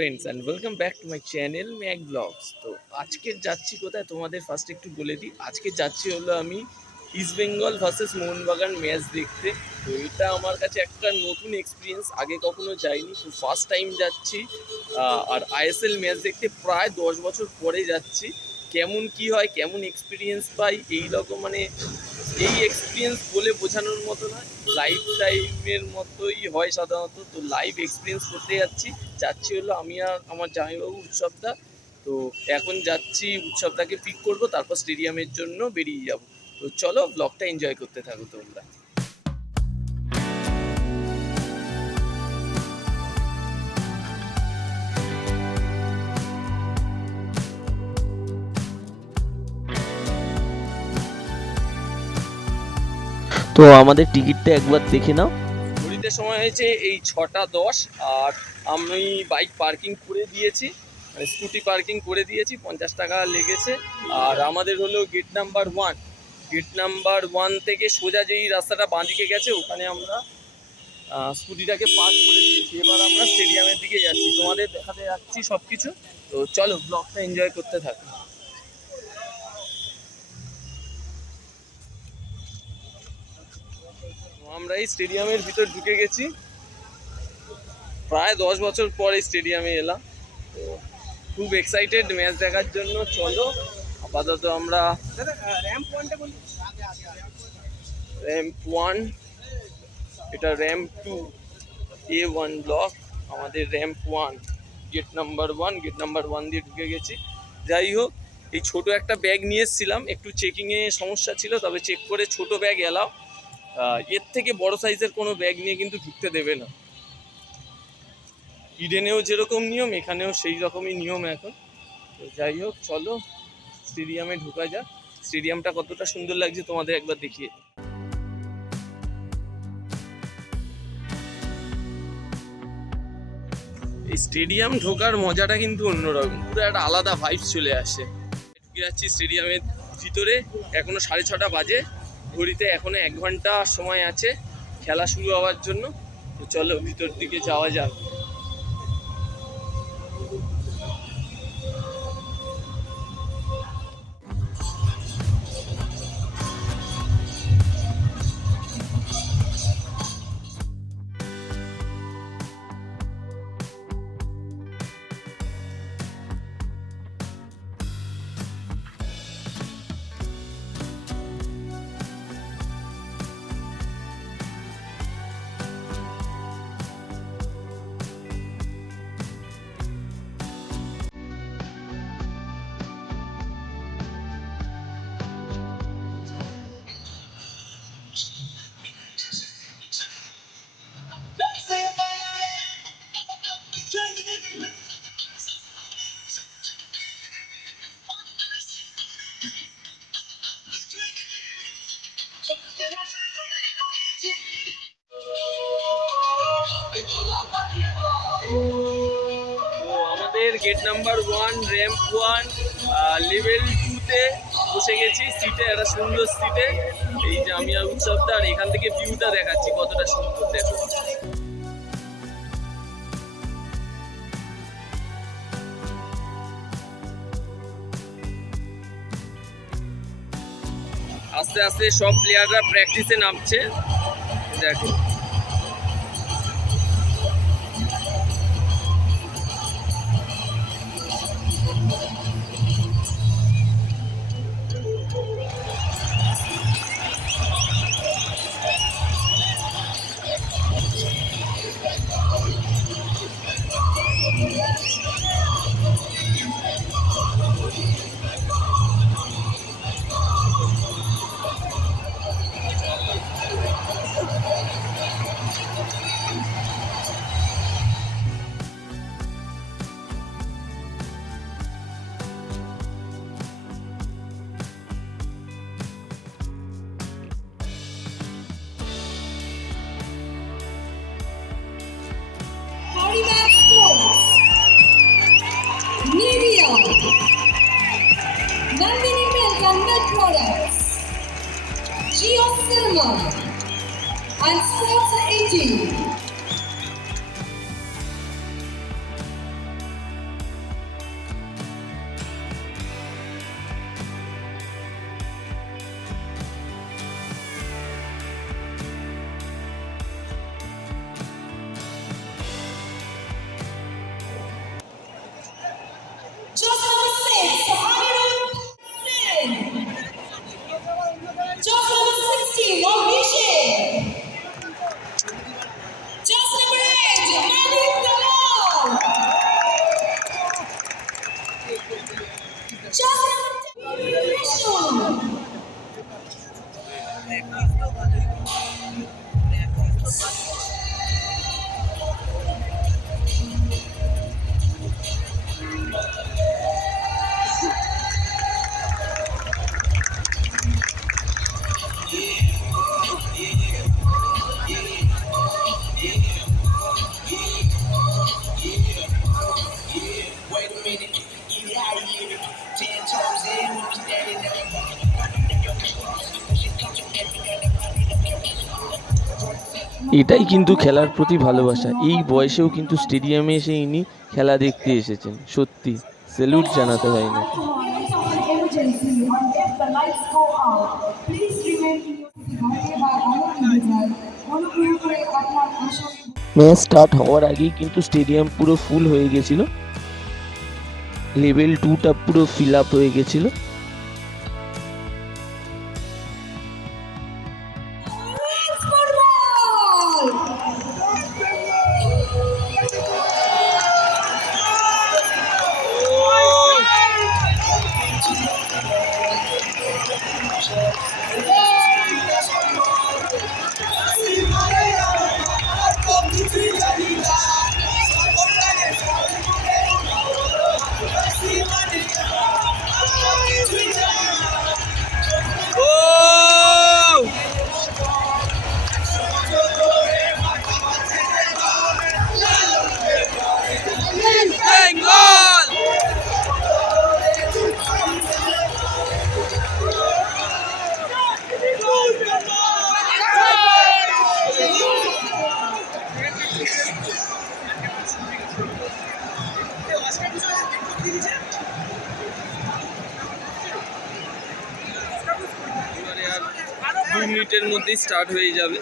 Friends and welcome back to my channel Mac blogs. তো আজকে যাচ্ছি কোথায় তোমাদের ফার্স্ট একটু বলে দিই। আজকে যাচ্ছি হলো আমি ইস্ট বেঙ্গল ভার্সেস মোহনবাগান ম্যাচ দেখতে। তো এটা আমার কাছে একটা নতুন এক্সপিরিয়েন্স, আগে কখনো যাইনি, তো ফার্স্ট টাইম যাচ্ছি। আর আইএসএল ম্যাচ দেখতে প্রায় 10 বছর পরে যাচ্ছি। কেমন কি হয়, কেমন এক্সপিরিয়েন্স পাই, এই রকম মানে এই এক্সপিরিয়েন্স বলে বোঝানোর মতো না, লাইফ টাইমের মতোই হয় সাধারণত। তো লাইভ এক্সপিরিয়েন্স করতে যাচ্ছি হলো আমি আর আমার জামাইবাবু উৎসবদা। তো এখন যাচ্ছি উৎসবদাকে পিক করব, তারপর স্টেডিয়ামের জন্য বেরিয়ে যাব। তো চলো ব্লগটা এনজয় করতে থাকো তোমরা। তো আমাদের টিকিটটা একবার দেখে নাও। ঘড়িতে সময় হয়েছে এই 6টা 10, আর আমি বাইক পার্কিং করে দিয়েছি, মানে স্কুটি পার্কিং করে দিয়েছি, 50 টাকা লেগেছে। আর আমাদের হলো গেট নাম্বার 1 থেকে সোজা যেই রাস্তাটা বাঁদিকে গেছে ওখানে আমরা স্কুটিটাকে পার্ক করে দিয়েছি। এবার আমরা স্টেডিয়ামের দিকে যাচ্ছি, তোমাদের দেখাতে যাচ্ছি সব কিছু। তো চলো ব্লগটা এনজয় করতে থাকো। আমরা এই স্টেডিয়ামের ভিতর ঢুকে গেছি, প্রায় 10 বছর পর এই স্টেডিয়ামে এলাম। তো খুব এক্সাইটেড ম্যাচ দেখার জন্য। চলো আপাতত আমরা র্যাম্প 1, এটা র্যাম্প 2, A1 ব্লক, আমাদের র্যাম্প 1, গেট নাম্বার 1 দিয়ে ঢুকে গেছি। যাই হোক, এই ছোট একটা ব্যাগ নিয়ে এসেছিলাম, একটু চেকিংয়ে সমস্যা ছিল, তবে চেক করে ছোট ব্যাগ এলাও। এর থেকে বড় সাইজের কোনো ব্যাগ নিয়ে কিন্তু ঢুকতে দেবে না। ইডেনেও যেরকম নিয়ম এখানেও সেই রকমই নিয়ম এখন। তো যাই হোক, চলো স্টেডিয়ামে ঢোকা যাক। স্টেডিয়ামটা কতটা সুন্দর লাগছে তোমাদের একবার দেখিয়ে। এই স্টেডিয়াম ঢোকার মজাটা কিন্তু অন্যরকম, পুরো একটা আলাদা ভাইবস চলে আসে। ঢুকে যাচ্ছি স্টেডিয়ামের ভিতরে, এখনো 6:30 বাজে, ঘড়িতে এখনো 1 ঘন্টা সময় আছে খেলা শুরু হওয়ার জন্য। তো চলো ভিতর দিকে যাওয়া যাক। আমাদের গেট নাম্বার 1 র্যাম্প 1 লেভেল 2-তে বসে গেছি সিটে, একটা সুন্দর সিটে। এই যে আমি আর উৎসবটা, আর এখান থেকে ভিউটা দেখাচ্ছি কতটা সুন্দর, দেখো। আস্তে আস্তে সব প্লেয়াররা প্র্যাকটিসে নামছে, দেখো। Nandini Milk and Milk Products, Geo Cinema, and Sports 18. এটাই কিন্তু খেলার প্রতি ভালোবাসা। এই বয়সেও কিন্তু স্টেডিয়ামে এসে ইনি খেলা দেখতে এসেছেন। সত্যি স্যালুট জানাতে হয় এনাকে। ম্যাচ স্টার্ট হওয়ার আগেই কিন্তু স্টেডিয়াম পুরো ফুল হয়ে গেছিল। লেভেল 2টা পুরো ফিল আপ হয়ে গেছিল। এবারে আর 2 মিনিটের মধ্যেই স্টার্ট হয়ে যাবে।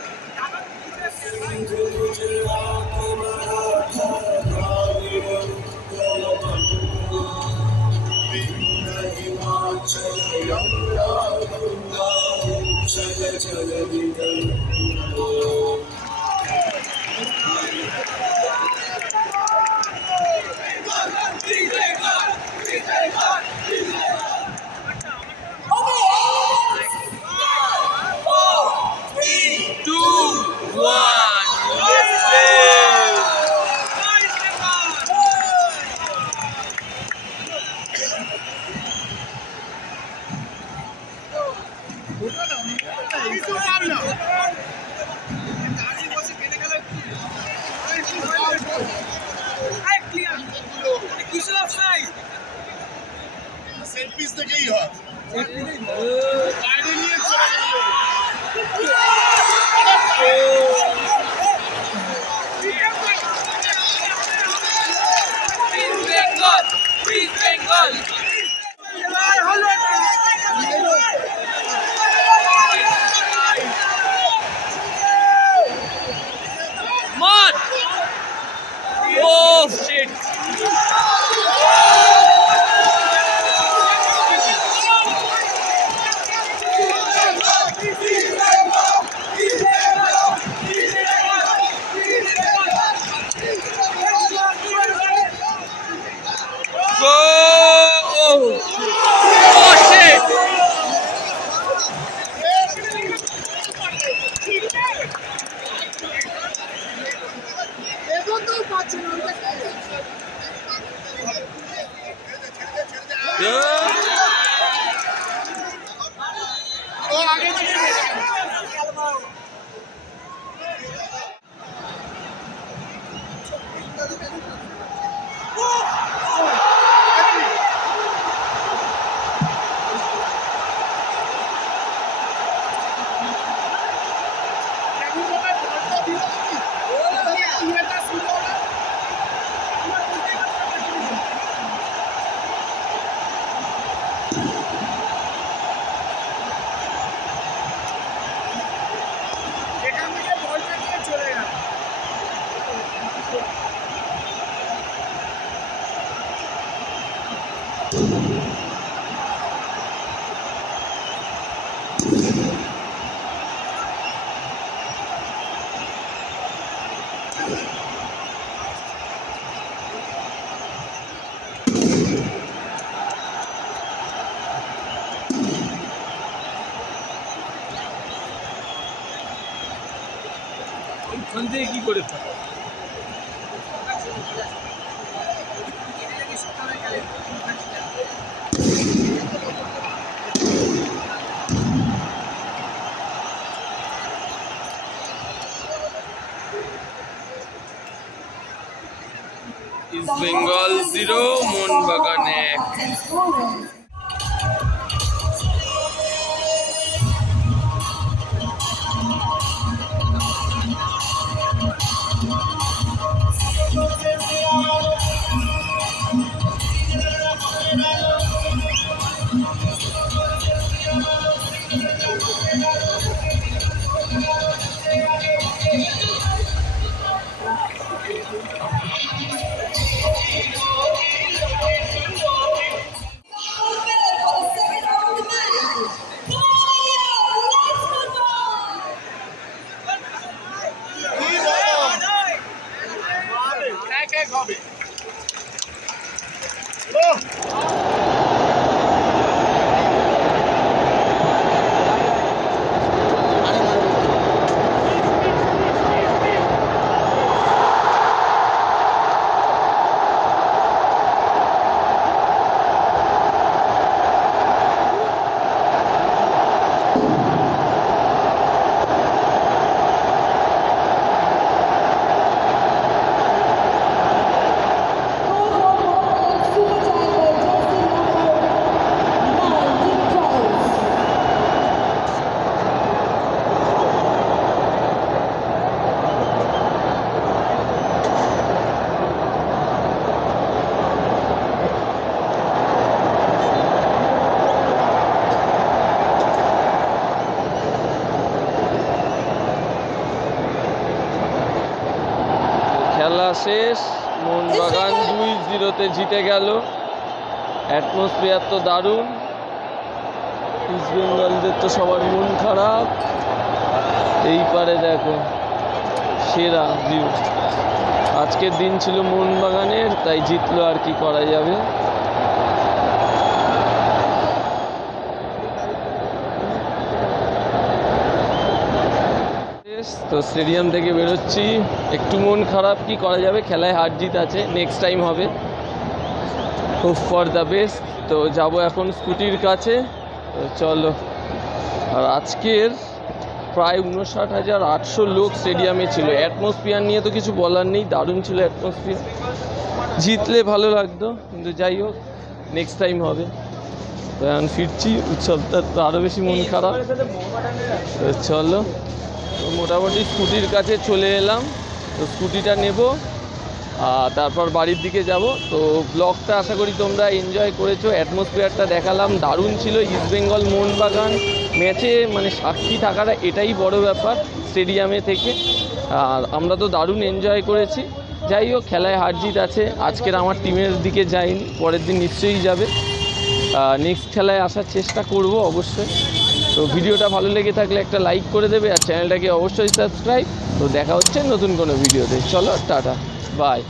সেলফিস থেকেই হয় বাইরে নিয়ে চলে Oh shit! ওখান থেকে কি করে থাকো? ইস্ট বেঙ্গল 0 মোহনবাগান 1। খেলা শেষ, মোহনবাগান 2-0-তে জিতে গেল। অ্যাটমসফিয়ার তো দারুণ, ইস্ট বেঙ্গলদের তো সবার মন খারাপ। এই পারে দেখো সেরা ভিউ। আজকের দিন ছিল মোহনবাগানের, তাই জিতলো, আর কি করা যাবে। তো স্টেডিয়াম থেকে বেরোচ্ছি, একটু মন খারাপ, কি করা যাবে, খেলায় হার জিত আছে, নেক্সট টাইম হবে, হোপ ফর দ্য বেস্ট। তো যাব এখন স্কুটির কাছে, তো চলো। আর আজকের প্রায় 59,800 লোক স্টেডিয়ামে ছিল। অ্যাটমসফিয়ার নিয়ে তো কিছু বলার নেই, দারুণ ছিল অ্যাটমসফিয়ার। জিতলে ভালো লাগতো, কিন্তু যাই হোক, নেক্সট টাইম হবে। তো এখন ফিরছি, উৎসবটা তো আরও বেশি মন খারাপ। তো চলো, তো মোটামুটি স্কুটির কাছে চলে এলাম। তো স্কুটিটা নেব, তারপর বাড়ির দিকে যাব। তো ব্লগটা আশা করি তোমরা এনজয় করেছো, অ্যাটমসফিয়ারটা দেখালাম, দারুণ ছিল। ইস্ট বেঙ্গল মোহনবাগান ম্যাচে মানে সাক্ষী থাকাটা এটাই বড় ব্যাপার স্টেডিয়ামে থেকে। আর আমরা তো দারুণ এনজয় করেছি। যাই হোক, খেলায় হার জিত আছে। আজকের আমার টিমের দিকে যাইনি, পরের দিন নিশ্চয়ই যাবে। নেক্সট খেলায় আসার চেষ্টা করব অবশ্যই। তো ভিডিওটা ভালো লেগে থাকলে একটা লাইক করে দেবে, আর চ্যানেলটাকে অবশ্যই সাবস্ক্রাইব। তো দেখা হচ্ছে নতুন কোনো ভিডিওতে। চলো, টাটা, বাই।